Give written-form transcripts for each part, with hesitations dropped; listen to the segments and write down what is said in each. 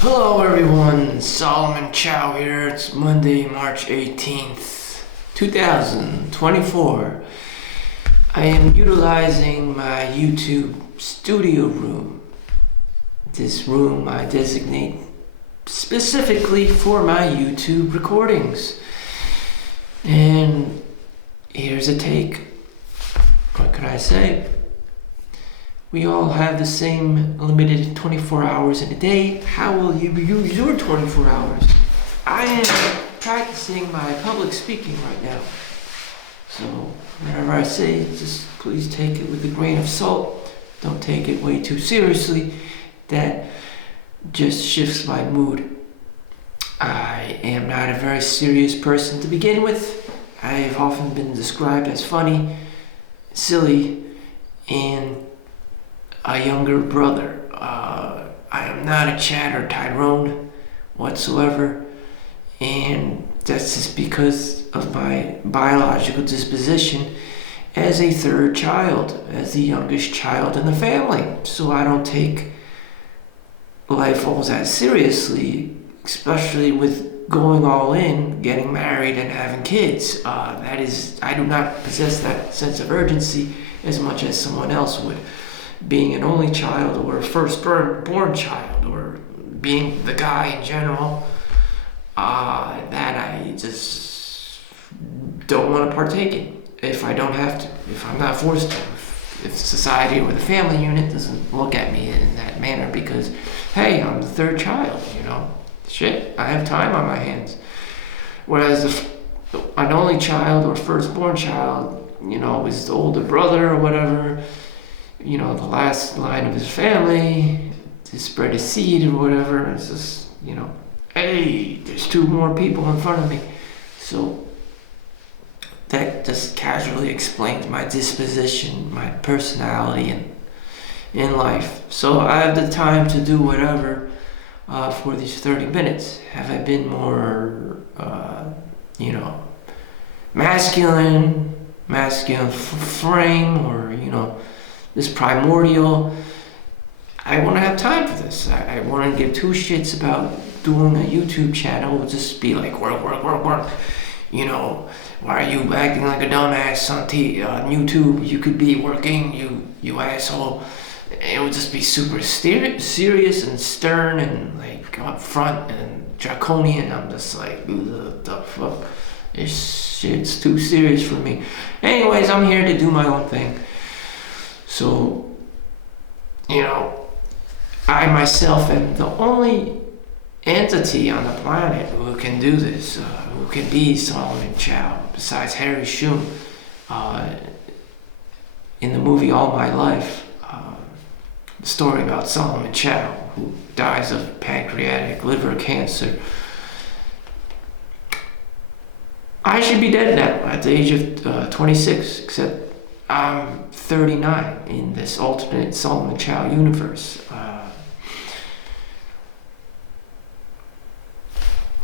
Hello everyone, Solomon Chau here. It's Monday, March 18th, 2024. I am utilizing my YouTube studio room. This room I designate specifically for my YouTube recordings. And here's a take. What could I say? We all have the same limited 24 hours in a day. How will you use your 24 hours? I am practicing my public speaking right now. So whatever I say, just please take it with a grain of salt. Don't take it way too seriously. That just shifts my mood. I am not a very serious person to begin with. I have often been described as funny, silly, and a younger brother. I am not a Chad or Tyrone whatsoever, and that's just because of my biological disposition as a third child, as the youngest child in the family. So I don't take life all that seriously, especially with going all in, getting married, and having kids. I do not possess that sense of urgency as much as someone else would. Being an only child or a first-born child or being the guy in general, that I just don't want to partake in if I don't have to, if I'm not forced to, if society or the family unit doesn't look at me in that manner because, hey, I'm the third child, shit, I have time on my hands. Whereas an only child or first-born child, is the older brother or whatever, the last line of his family to spread a seed or whatever. It's just, hey, there's two more people in front of me. So that just casually explains my disposition, my personality in life. So I have the time to do whatever for these 30 minutes. Have I been more, masculine frame or, this primordial? I want to have time for this. I want to give two shits about doing a YouTube channel. It'll just be like work. Why are you acting like a dumbass on YouTube? You could be working, you asshole. It would just be super serious and stern and like upfront and draconian. I'm just like, what the fuck? This shit's too serious for me. Anyways, I'm here to do my own thing. So, I myself am the only entity on the planet who can do this, who can be Solomon Chau, besides Harry Shum. In the movie All My Life, the story about Solomon Chau, who dies of pancreatic liver cancer. I should be dead now at the age of 26, except I'm 39 in this alternate Solomon Chau universe.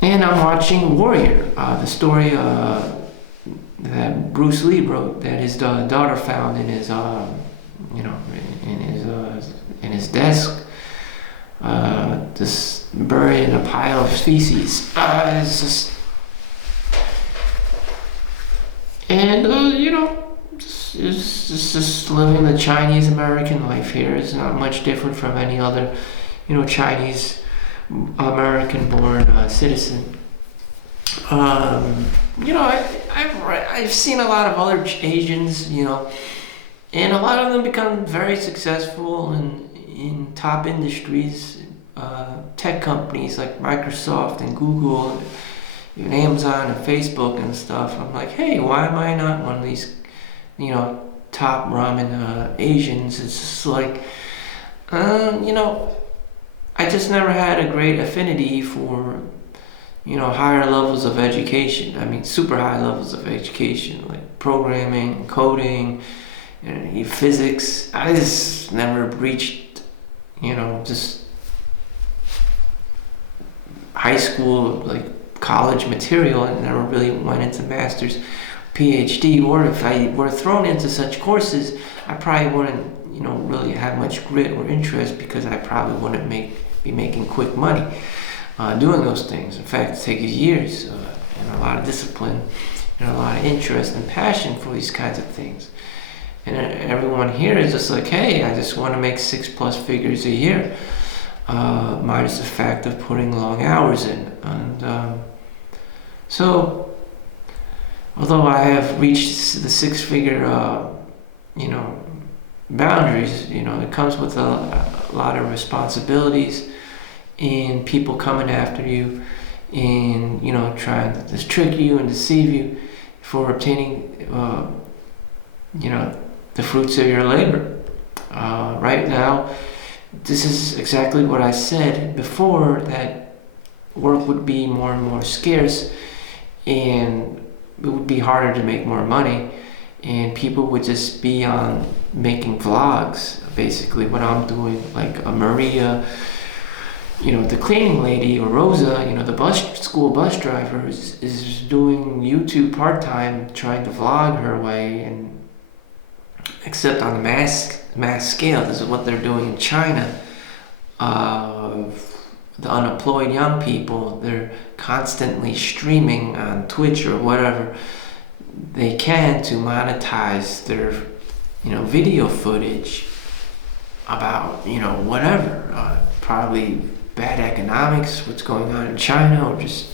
And I'm watching Warrior, the story that Bruce Lee wrote that his daughter found in his, in his desk, just buried in a pile of feces. It's just, and it's just living the Chinese American life here is not much different from any other, Chinese American born citizen. I've seen a lot of other Asians, and a lot of them become very successful in top industries, tech companies like Microsoft and Google, and even Amazon and Facebook and stuff. I'm like, hey, why am I not one of these, top ramen Asians? It's just like, I just never had a great affinity for, higher levels of education. I mean, super high levels of education, like programming, coding, physics. I just never reached, just high school, like college material, and never really went into master's, PhD, or if I were thrown into such courses, I probably wouldn't, really have much grit or interest because I probably wouldn't make be making quick money doing those things. In fact, it takes years and a lot of discipline and a lot of interest and passion for these kinds of things. And everyone here is just like, hey, I just want to make 6+ figures a year, minus the fact of putting long hours in. And so, although I have reached the 6-figure, boundaries, it comes with a lot of responsibilities and people coming after you and, trying to just trick you and deceive you for obtaining, the fruits of your labor. Right now, this is exactly what I said before, that work would be more and more scarce and it would be harder to make more money, and people would just be on making vlogs, basically what I'm doing, like Maria, the cleaning lady, or Rosa, the school bus driver is doing YouTube part-time, trying to vlog her way, and except on a mass scale. This is what they're doing in China. The unemployed young people, they're constantly streaming on Twitch or whatever they can to monetize their video footage about whatever, probably bad economics, what's going on in China, or just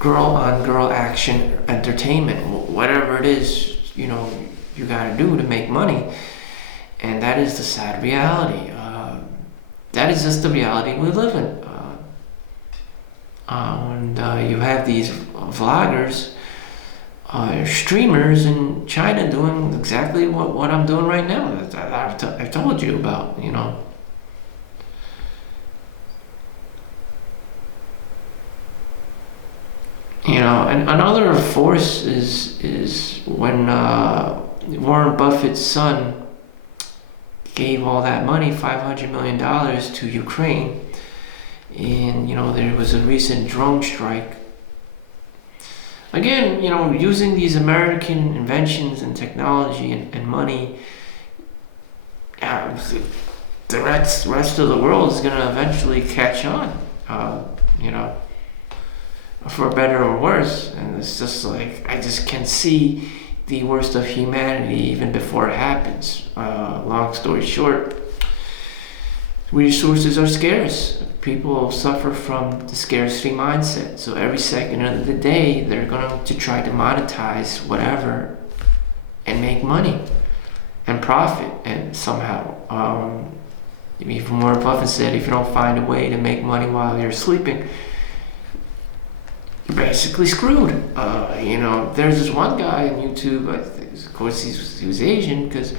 girl on girl action entertainment, whatever it is you gotta do to make money. And that is the sad reality. That is just the reality we live in. And you have these vloggers, streamers in China doing exactly what I'm doing right now, that I've told you about, And another force is when Warren Buffett's son gave all that money, $500 million, to Ukraine, and there was a recent drone strike. Again, using these American inventions and technology and money, the rest of the world is going to eventually catch on, for better or worse. And it's just like, I just can see the worst of humanity even before it happens. Long story short, resources are scarce. People suffer from the scarcity mindset. So every second of the day, they're going to try to monetize whatever and make money and profit. And somehow, even Warren Buffett said, if you don't find a way to make money while you're sleeping, you're basically screwed. There's this one guy on YouTube, I think, of course he was Asian, because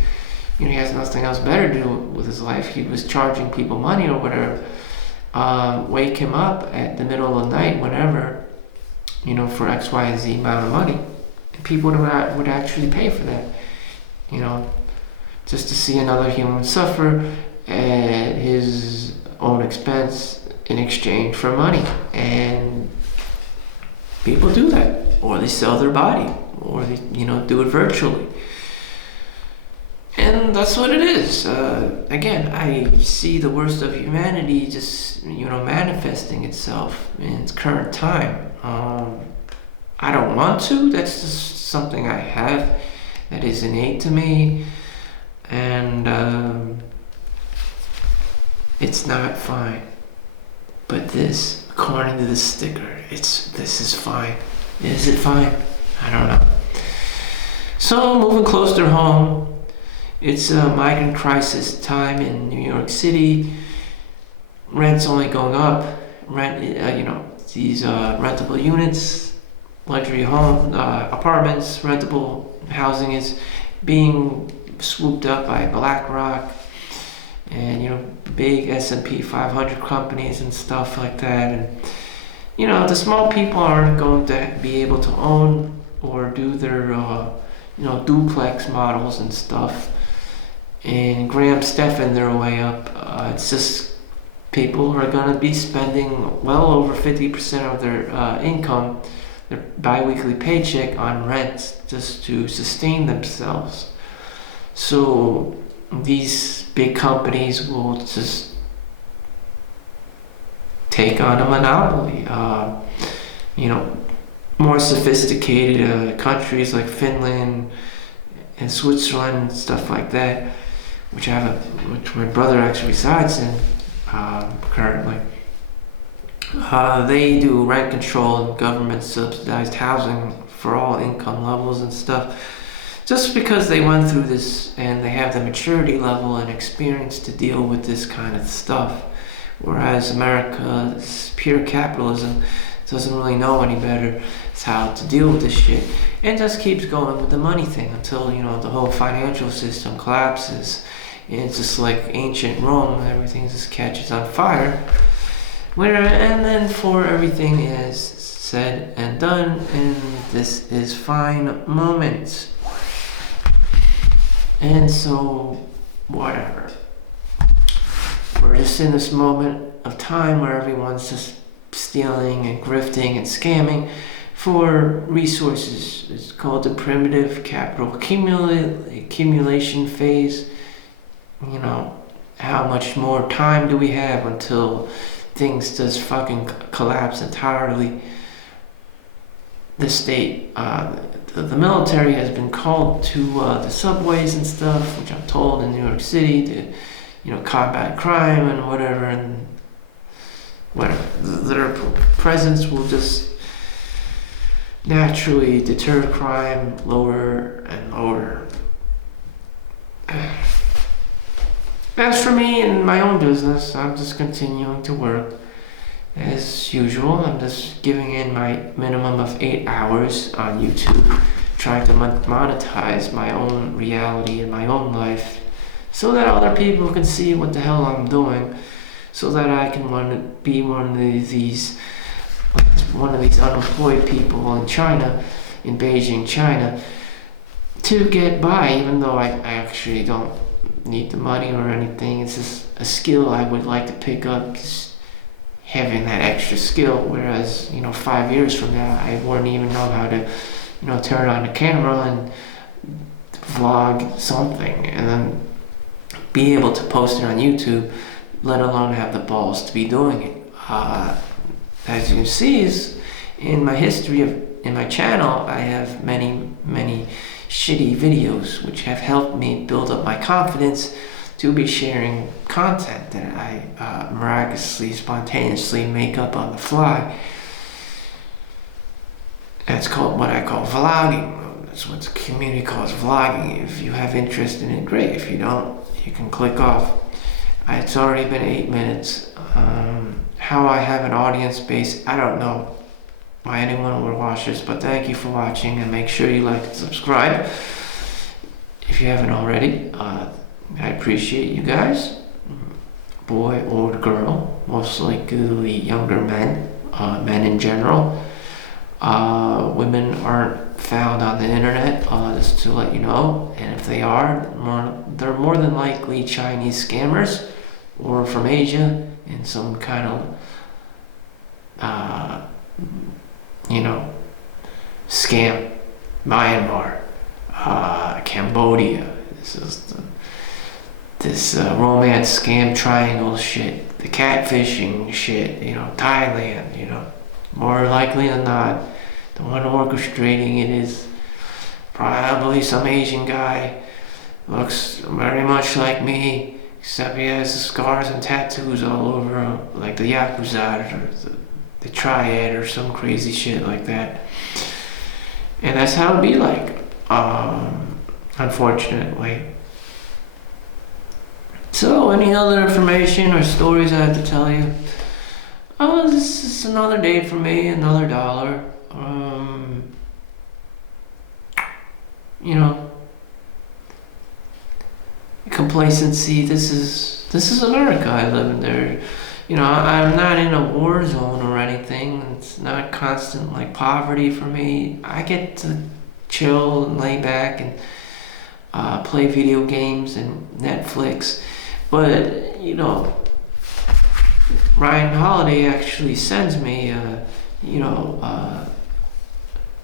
he has nothing else better to do with his life. He was charging people money or whatever, wake him up at the middle of the night, whenever, for X, Y, and Z amount of money. And people would actually pay for that, just to see another human suffer at his own expense in exchange for money. And people do that, or they sell their body, or they, do it virtually. And that's what it is. Again, I see the worst of humanity just, manifesting itself in its current time. I don't want to. That's just something I have that is innate to me. And it's not fine. But this, according to the sticker, this is fine. Is it fine? I don't know. So, moving closer home, it's a migrant crisis time in New York City. Rent's only going up. These rentable units, luxury home, apartments, rentable housing is being swooped up by BlackRock and big S&P 500 companies and stuff like that. And the small people aren't going to be able to own or do their duplex models and stuff and Graham Stephan their way up. It's just people are going to be spending well over 50% of their income, their bi-weekly paycheck, on rent just to sustain themselves. So these big companies will just take on a monopoly. You know, more sophisticated countries like Finland and Switzerland and stuff like that, which which my brother actually resides in currently. They do rent control and government subsidized housing for all income levels and stuff. Just because they went through this and they have the maturity level and experience to deal with this kind of stuff. Whereas America is pure capitalism, doesn't really know any better as how to deal with this shit. And just keeps going with the money thing until, the whole financial system collapses. And it's just like ancient Rome, everything just catches on fire. And then for everything is said and done, and this is fine moments. And so, whatever. We're just in this moment of time where everyone's just stealing and grifting and scamming for resources. It's called the primitive capital accumulation phase. How much more time do we have until things just fucking collapse entirely? The state, the military has been called to the subways and stuff, which I'm told in New York City to, combat crime and whatever, and their presence will just naturally deter crime lower and lower. As for me and my own business, I'm just continuing to work as usual. I'm just giving in my minimum of 8 hours on YouTube, trying to monetize my own reality and my own life so that other people can see what the hell I'm doing, so that I can be one of these unemployed people in China, in Beijing, China, to get by, even though I actually don't need the money or anything. It's just a skill I would like to pick up, because having that extra skill, whereas 5 years from now I wouldn't even know how to turn on the camera and vlog something and then be able to post it on YouTube, let alone have the balls to be doing it. As you can see, is in my history in my channel, I have many shitty videos which have helped me build up my confidence to be sharing content that I miraculously, spontaneously make up on the fly. That's called what I call vlogging. That's what the community calls vlogging. If you have interest in it, great. If you don't, you can click off. It's already been 8 minutes. How I have an audience base, I don't know why anyone would watch this, but thank you for watching, and make sure you like and subscribe if you haven't already. I appreciate you guys, boy or girl, most likely younger men, men in general. Women aren't found on the internet, just to let you know, and if they are, they're more than likely Chinese scammers or from Asia in some kind of scam. Myanmar, Cambodia, this romance scam triangle shit, the catfishing shit, Thailand, more likely than not, the one orchestrating it is probably some Asian guy, looks very much like me, except he has scars and tattoos all over him, like the Yakuza or the Triad or some crazy shit like that. And that's how it'd be like, unfortunately. So, any other information or stories I have to tell you? Oh, this is another day for me, another dollar. Complacency. This is America. I live in there. I'm not in a war zone or anything. It's not constant like poverty for me. I get to chill and lay back and play video games and Netflix. But Ryan Holiday actually sends me,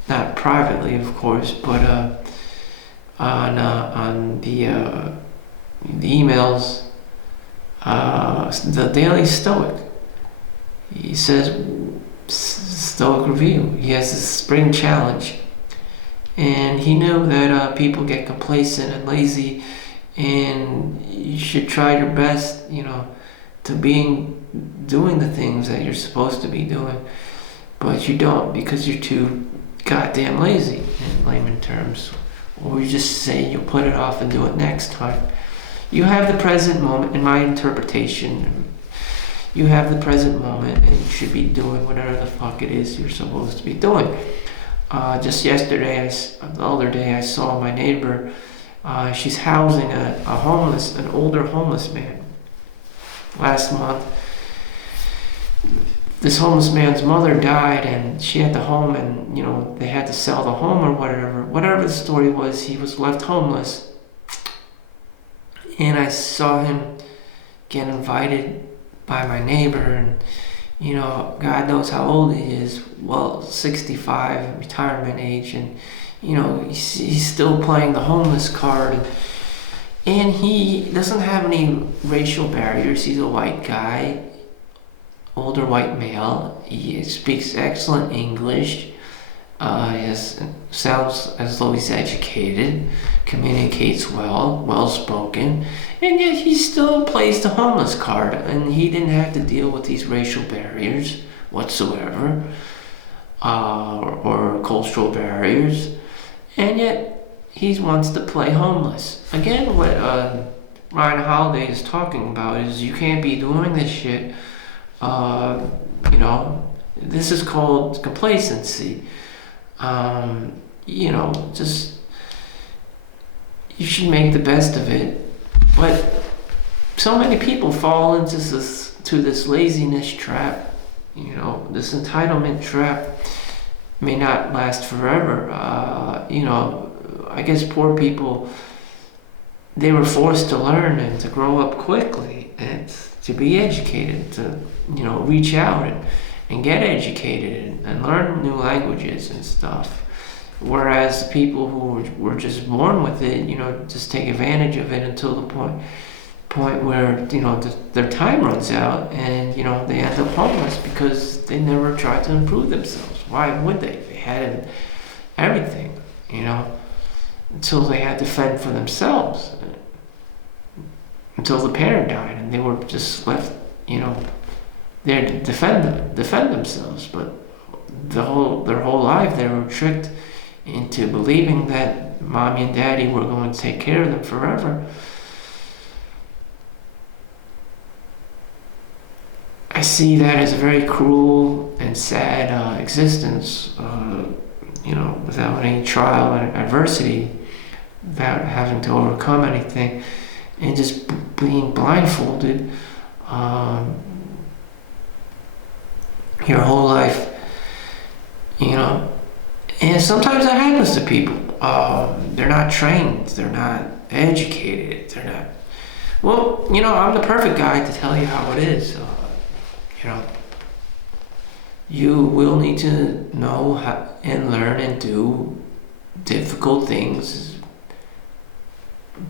not privately, of course, but on the emails, the Daily Stoic. He says, Stoic Review, he has this spring challenge. And he knew that people get complacent and lazy, and you should try your best, to doing the things that you're supposed to be doing, but you don't because you're too goddamn lazy, in layman terms, or you just say you'll put it off and do it next time. You have the present moment, in my interpretation. You have the present moment, and you should be doing whatever the fuck it is you're supposed to be doing. Just yesterday, the other day, I saw my neighbor. She's housing an older homeless man. Last month, this homeless man's mother died, and she had the home, and they had to sell the home or whatever. Whatever the story was, he was left homeless, and I saw him get invited by my neighbor, and God knows how old he is. Well, 65, retirement age, and he's still playing the homeless card, and he doesn't have any racial barriers. He's a white guy, older white male. He speaks excellent English. Sounds as though he's educated, communicates well spoken, and yet he still plays the homeless card, and he didn't have to deal with these racial barriers whatsoever, or cultural barriers, and yet he wants to play homeless. Again, what Ryan Holiday is talking about is you can't be doing this shit. This is called complacency. Just you should make the best of it. But so many people fall into this laziness trap. This entitlement trap may not last forever. I guess poor people, they were forced to learn and to grow up quickly and to be educated, to reach out and get educated and learn new languages and stuff. Whereas the people who were just born with it, just take advantage of it until the point where their time runs out, and they end up homeless because they never tried to improve themselves. Why would they? They had everything, until they had to fend for themselves, until the parent died, and they were just left, there to defend themselves. But their whole life they were tricked into believing that mommy and daddy were going to take care of them forever. I see that as a very cruel and sad existence, without any trial and adversity, without having to overcome anything, and just being blindfolded your whole life, And sometimes that happens to people. They're not trained, they're not educated, they're not... Well, I'm the perfect guy to tell you how it is. You will need to know how and learn and do difficult things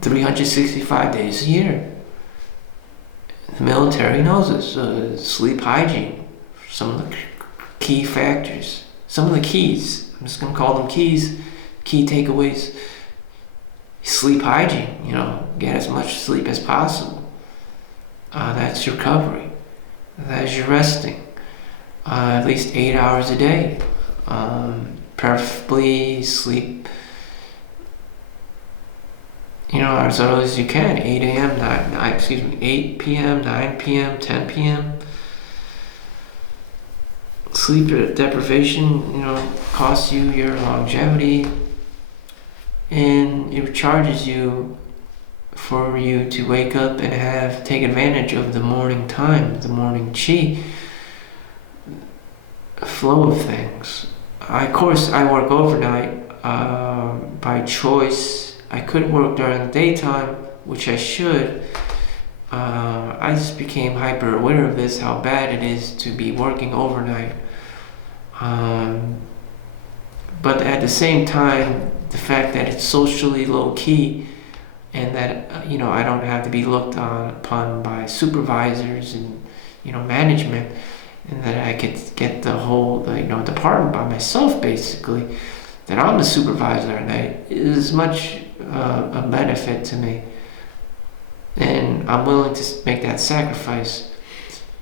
365 days a year. The military knows this. Sleep hygiene, some of the key factors, some of the keys. I'm just going to call them keys, key takeaways. Sleep hygiene, get as much sleep as possible. That's your recovery. That is your resting. At least 8 hours a day. Preferably sleep, as early as you can. 8 a.m., 8 p.m., 9 p.m., 10 p.m. Sleep deprivation, costs you your longevity, and it charges you for you to wake up and take advantage of the morning time, the morning chi flow of things. Of course, I work overnight by choice. I could work during the daytime, which I should. I just became hyper aware of this, how bad it is to be working overnight. But at the same time, the fact that it's socially low key, and that I don't have to be looked upon by supervisors and management, and that I could get the whole, department by myself, basically, that I'm the supervisor, and is much a benefit to me, and I'm willing to make that sacrifice.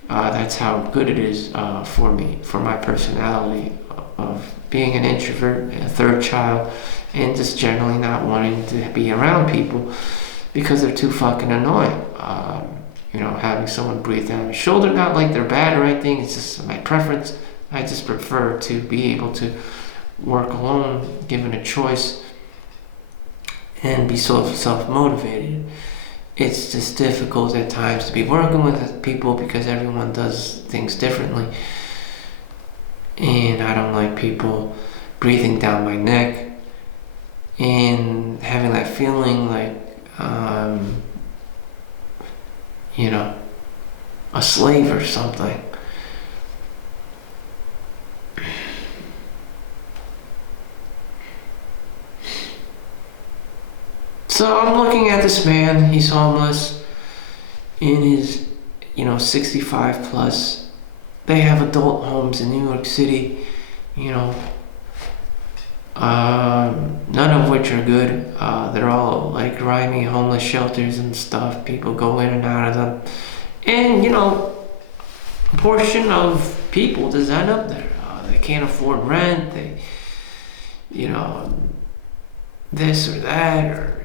That's how good it is for me, for my personality of being an introvert, a third child, and just generally not wanting to be around people because they're too fucking annoying. Having someone breathe down my shoulder, not like they're bad or anything, it's just my preference. I just prefer to be able to work alone, given a choice, and be self-motivated. It's just difficult at times to be working with people because everyone does things differently. And I don't like people breathing down my neck and having that feeling like, a slave or something. So I'm looking at this man, he's homeless, in his, 65 plus. They have adult homes in New York City, none of which are good. They're all like grimy homeless shelters and stuff. People go in and out of them. And, a portion of people just end up there. They can't afford rent, this or that, or,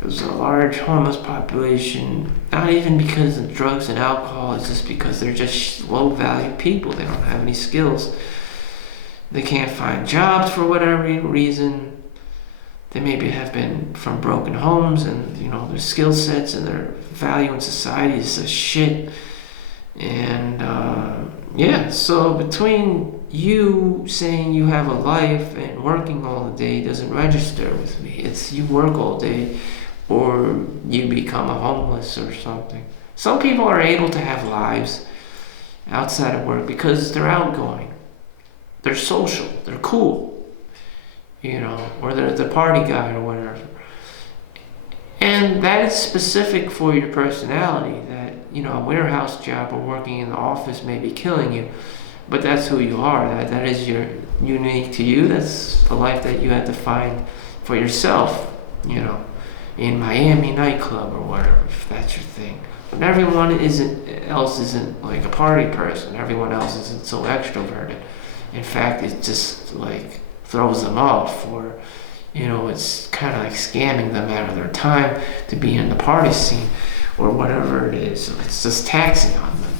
there's a large homeless population, not even because of drugs and alcohol, it's just because they're just low value people. They don't have any skills. They can't find jobs for whatever reason. They maybe have been from broken homes, and, their skill sets and their value in society is just shit. And, so between you saying you have a life and working all day doesn't register with me. It's you work all day or you become a homeless or something. Some people are able to have lives outside of work because they're outgoing. They're social. They're cool. Or they're the party guy or whatever. And that is specific for your personality, that, a warehouse job or working in the office may be killing you. But that's who you are. That is unique to you. That's a life that you have to find for yourself, in Miami nightclub or whatever, if that's your thing. But everyone isn't like a party person. Everyone else isn't so extroverted. In fact, it just like throws them off, or it's kind of like scamming them out of their time to be in the party scene or whatever it is. So it's just taxing on them.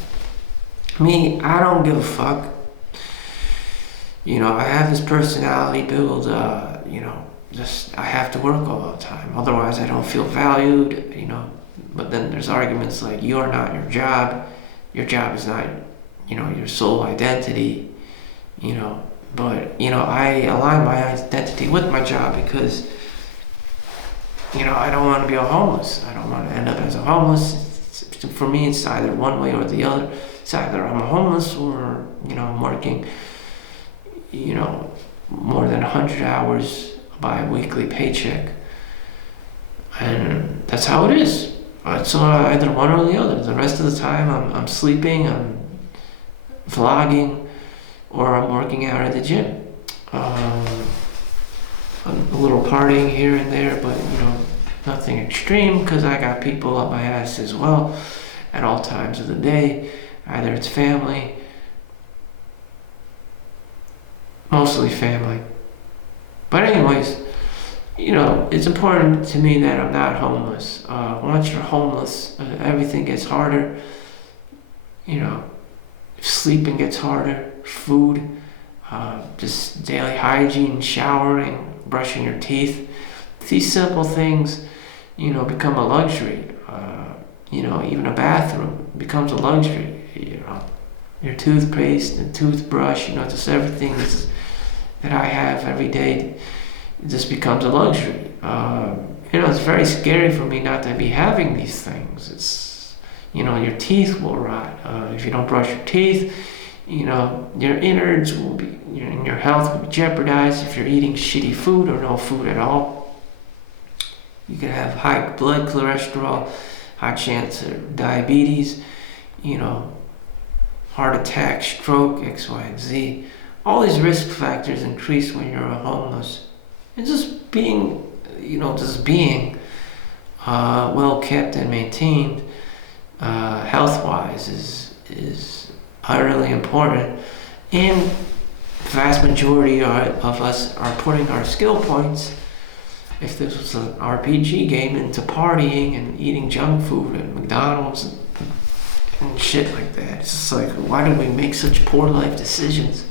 Me, I don't give a fuck. I have this personality build, just I have to work all the time. Otherwise I don't feel valued, But then there's arguments like, you are not your job. Your job is not, your sole identity, But, I align my identity with my job because, I don't want to be a homeless. I don't want to end up as a homeless. For me, it's either one way or the other. It's either I'm a homeless or, I'm working, more than 100 hours by a weekly paycheck. And that's how it is. It's either one or the other. The rest of the time, I'm sleeping, I'm vlogging, or I'm working out at the gym. A little partying here and there, but nothing extreme, because I got people up my ass as well at all times of the day. Either it's family, mostly family. But anyways, it's important to me that I'm not homeless. Once you're homeless, everything gets harder. Sleeping gets harder, food, just daily hygiene, showering, brushing your teeth. These simple things, become a luxury. Even a bathroom becomes a luxury. Your toothpaste and toothbrush, just everything that I have every day, it just becomes a luxury. It's very scary for me not to be having these things. It's, your teeth will rot. If you don't brush your teeth, your innards will be, your health will be jeopardized if you're eating shitty food or no food at all. You could have high blood cholesterol, high chance of diabetes, heart attack, stroke, X, Y, and Z. All these risk factors increase when you're homeless. And just being, well kept and maintained, health-wise, is utterly important. And the vast majority of us are putting our skill points, if this was an RPG game, into partying and eating junk food at McDonald's and shit like that. It's just like, why do we make such poor life decisions?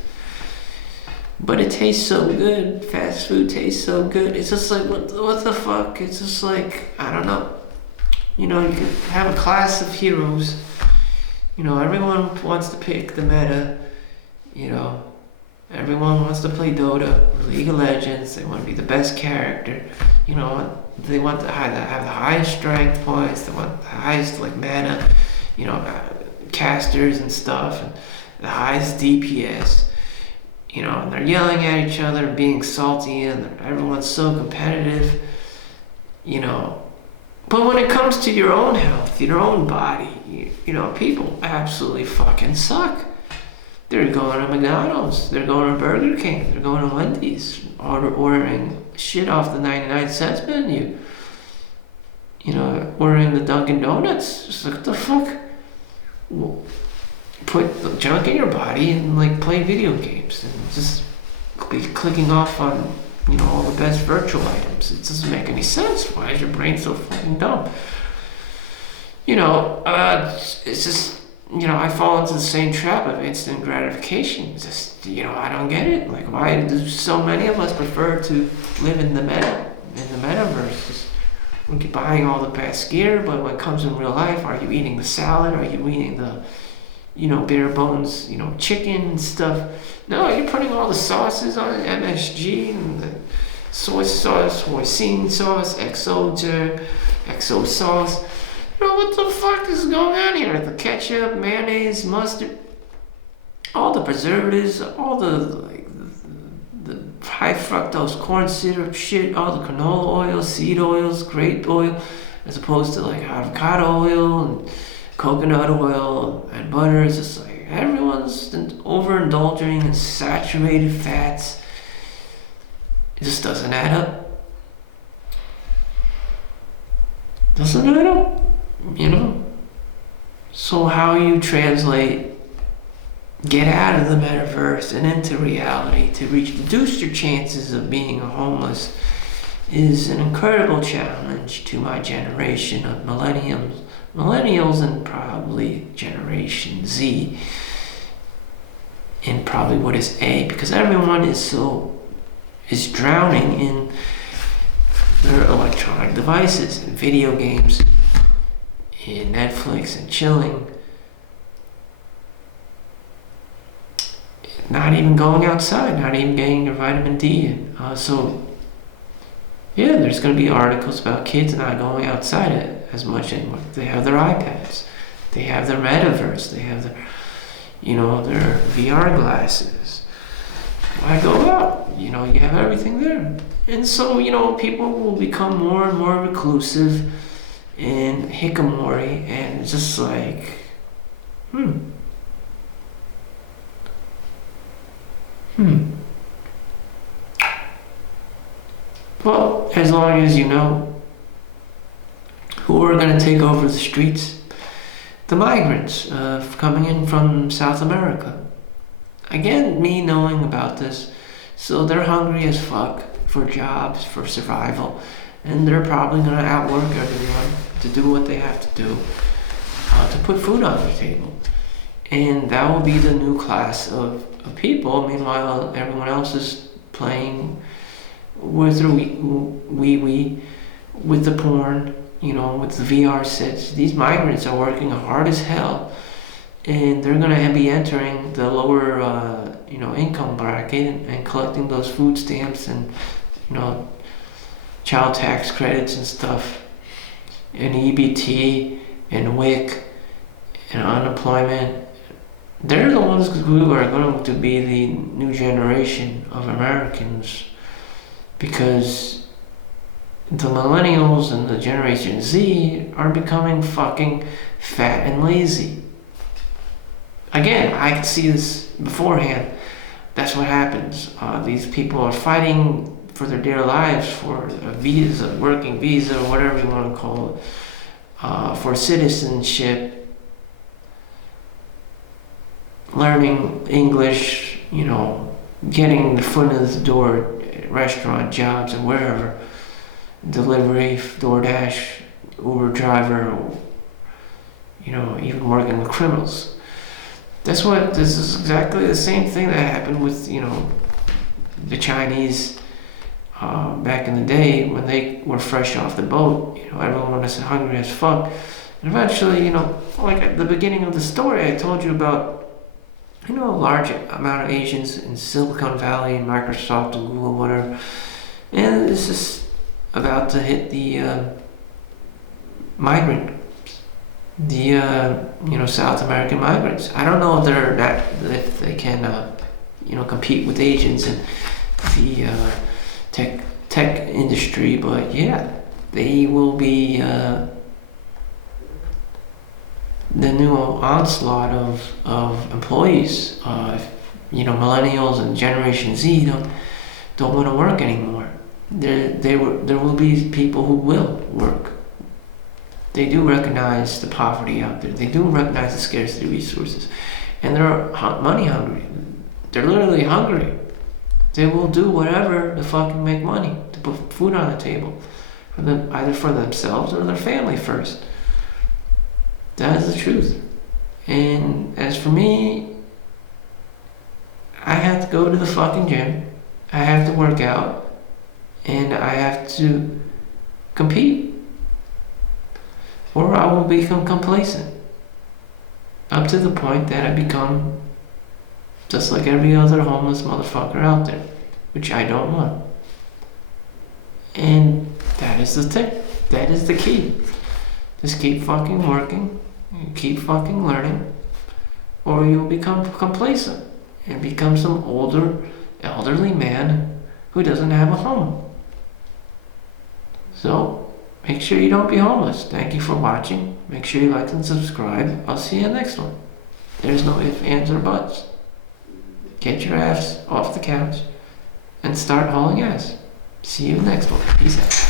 But it tastes so good. Fast food tastes so good. It's just like, what the fuck? It's just like, I don't know. You could have a class of heroes. Everyone wants to pick the meta. Everyone wants to play Dota, League of Legends. They want to be the best character. They want to have the highest strength points. They want the highest mana, casters and stuff, and the highest DPS. And they're yelling at each other and being salty, and everyone's so competitive. But when it comes to your own health, your own body, people absolutely fucking suck. They're going to McDonald's, they're going to Burger King, they're going to Wendy's, ordering shit off the 99-cent menu. Ordering the Dunkin' Donuts. Just like, what the fuck? Well, put the junk in your body and play video games and just be clicking off on all the best virtual items. It doesn't make any sense. Why is your brain so fucking dumb? It's just, I fall into the same trap of instant gratification. It's just, I don't get it. Why do so many of us prefer to live in the metaverse? Just, we keep buying all the best gear, but when it comes in real life, are you eating the salad? Are you eating the bare bones, chicken and stuff? No, you're putting all the sauces on MSG and the soy sauce, hoisin sauce, XO sauce. What the fuck is going on here? The ketchup, mayonnaise, mustard, all the preservatives, all the high fructose corn syrup shit, all the canola oil, seed oils, grape oil, as opposed to avocado oil and coconut oil and butter. It's just everyone's overindulging in saturated fats. It just doesn't add up. Doesn't add up, So how you get out of the metaverse and into reality to reduce your chances of being homeless is an incredible challenge to my generation of millennials and probably Generation Z, and probably what is A, because everyone is drowning in their electronic devices and video games and Netflix and chilling, not even going outside, not even getting your vitamin D in. There's going to be articles about kids not going outside as much anymore. They have their iPads, they have their metaverse, they have their VR glasses. Why go out? You have everything there. And so, people will become more and more reclusive and hikikomori, and it's just Well, as long as who are going to take over the streets? The migrants coming in from South America. Again, me knowing about this, so they're hungry as fuck for jobs, for survival, and they're probably going to outwork everyone to do what they have to do to put food on their table. And that will be the new class of people. Meanwhile, everyone else is playing with their with the porn, with the VR sets. These migrants are working hard as hell, and they're going to be entering the lower, income bracket and collecting those food stamps and, child tax credits and stuff, and EBT and WIC and unemployment. They're the ones who are going to be the new generation of Americans, because the millennials and the Generation Z are becoming fucking fat and lazy. Again, I could see this beforehand. That's what happens. These people are fighting for their dear lives for a visa, working visa, or whatever you want to call it, for citizenship, learning English, getting the foot in the door, restaurant jobs and wherever, delivery, DoorDash, Uber driver, or, even working with criminals. This is exactly the same thing that happened with, the Chinese back in the day when they were fresh off the boat. Everyone was hungry as fuck. And eventually, like at the beginning of the story, I told you about, a large amount of Asians in Silicon Valley, Microsoft, and Google, whatever. And this is about to hit the South American migrants. I don't know if they can, compete with Asians in the tech industry, but yeah, they will be the new onslaught of employees. Millennials and Generation Z don't want to work anymore. There will be people who will work. They do recognize the poverty out there. They do recognize the scarcity of resources, and they're money hungry. They're literally hungry. They will do whatever to fucking make money, to put food on the table, for them, either for themselves or their family first. That is the truth. And as for me, I have to go to the fucking gym. I have to work out, and I have to compete, or I will become complacent, up to the point that I become just like every other homeless motherfucker out there, which I don't want. And that is the tip. That is the key. Just keep fucking working, and keep fucking learning, or you'll become complacent and become some elderly man who doesn't have a home. So, make sure you don't be homeless. Thank you for watching. Make sure you like and subscribe. I'll see you in the next one. There's no ifs, ands, or buts. Get your ass off the couch and start hauling ass. See you next one. Peace out.